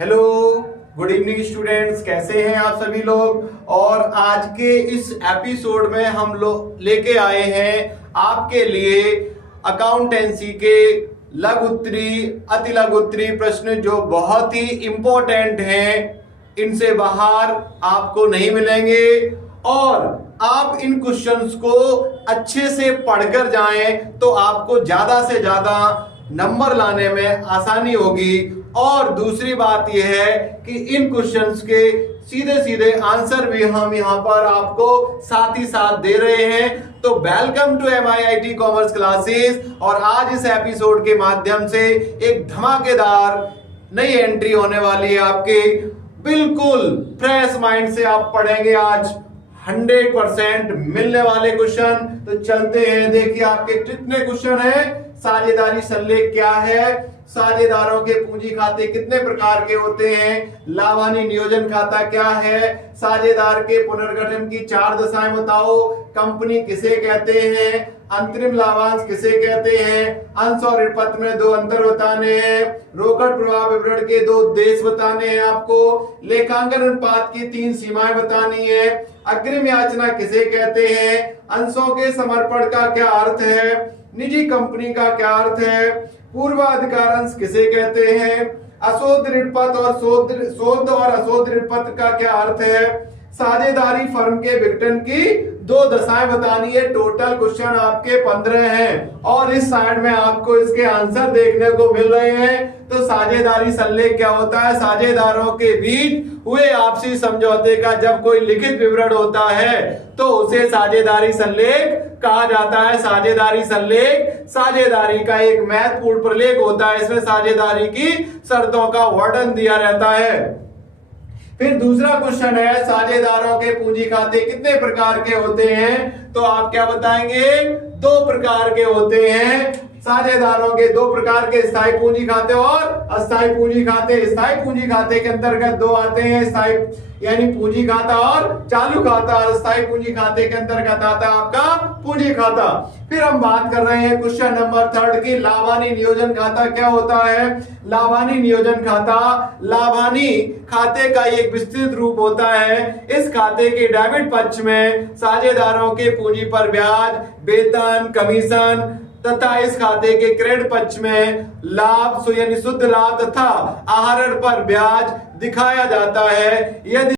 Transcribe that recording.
Hello, good evening students. कैसे हैं आप सभी लोग। और आज के इस एपिसोड में हम लोग लेके आए हैं आपके लिए अकाउंटेंसी के लघु उत्तरी, अति लघु उत्तरी प्रश्न जो बहुत ही इंपॉर्टेंट हैं। इनसे बाहर आपको नहीं मिलेंगे और आप इन क्वेश्चंस को अच्छे से पढ़कर जाएं तो आपको ज्यादा से ज्यादा नंबर लाने में आसानी होगी। और दूसरी बात यह है कि इन क्वेश्चंस के सीधे सीधे आंसर भी हम यहां पर आपको साथ ही साथ दे रहे हैं। तो welcome to MIIT commerce classes. और आज इस एपिसोड के माध्यम से एक धमाकेदार नई एंट्री होने वाली है आपके। बिल्कुल फ्रेश माइंड से आप पढ़ेंगे आज 100% मिलने वाले क्वेश्चन। तो चलते हैं, देखिए आपके कितने क्वेश्चन हैं। साझेदारी संलेख क्या है, साझेदारों के पूंजी खाते कितने प्रकार के होते हैं, लाभानी नियोजन खाता क्या है, साझेदार के पुनर्गठन की 4 दशाएं बताओ, कंपनी किसे कहते हैं, अंतरिम लाभांश किसे कहते हैं, अंश और ऋण पत्र में 2 अंतर बताने हैं, रोकड़ प्रवाह विवरण के 2 उद्देश्य बताने हैं आपको, लेखांकन अनुपात की 3 सीमाएं बतानी है, अग्रिम याचना किसे कहते हैं, अंशों के समर्पण का क्या अर्थ है, निजी कंपनी का क्या अर्थ है, पूर्वाधिकार अंश किसे कहते हैं, अशोध ऋण पत्र और शोध और अशोध ऋण पत्र का क्या अर्थ है, साझेदारी फर्म के विघटन की 2 दशाएं बतानी है। टोटल क्वेश्चन आपके 15 हैं और इस साइड में आपको इसके आंसर देखने को मिल रहे हैं। तो साझेदारी संलेख क्या होता है, साझेदारों के बीच हुए आपसी समझौते का जब कोई लिखित विवरण होता है तो उसे साझेदारी संलेख कहा जाता है। साझेदारी संलेख साझेदारी का एक महत्वपूर्ण प्रलेख होता है। इसमें साझेदारी की शर्तों का वर्णन दिया रहता है। फिर दूसरा क्वेश्चन है, साझेदारों के पूंजी खाते कितने प्रकार के होते हैं। तो आप क्या बताएंगे, 2 प्रकार के होते हैं। साझेदारों के 2 प्रकार के, स्थायी पूंजी खाते और अस्थायी पूंजी खाते। स्थायी पूंजी खाते के अंतर्गत 2 आते हैं, स्थायी यानी पूंजी खाता और चालू खाता। अस्थायी पूंजी खाते के अंतर्गत आता है आपका पूंजी खाता। फिर हम बात कर रहे हैं क्वेश्चन नंबर 3 की, लाभानी नियोजन खाता क्या होता है। लाभानी नियोजन खाता लाभानी खाते का एक विस्तृत रूप होता है। इस खाते के डेबिट पक्ष में साझेदारों के पूंजी पर ब्याज, वेतन, कमीशन तथा इस खाते के क्रेडिट पक्ष में लाभ यानी शुद्ध लाभ तथा आहरण पर ब्याज दिखाया जाता है। यदि